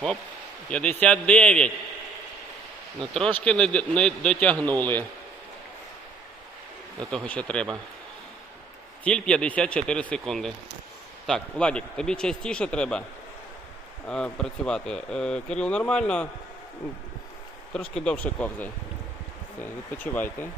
Хоп, 59. Ну Трошки не, дотягнули до того, що треба. Ціль 54 секунди. Так, Владик, тобі частіше треба е, працювати. Е, Кирил нормально, трошки довше ковзай. Все, відпочивайте.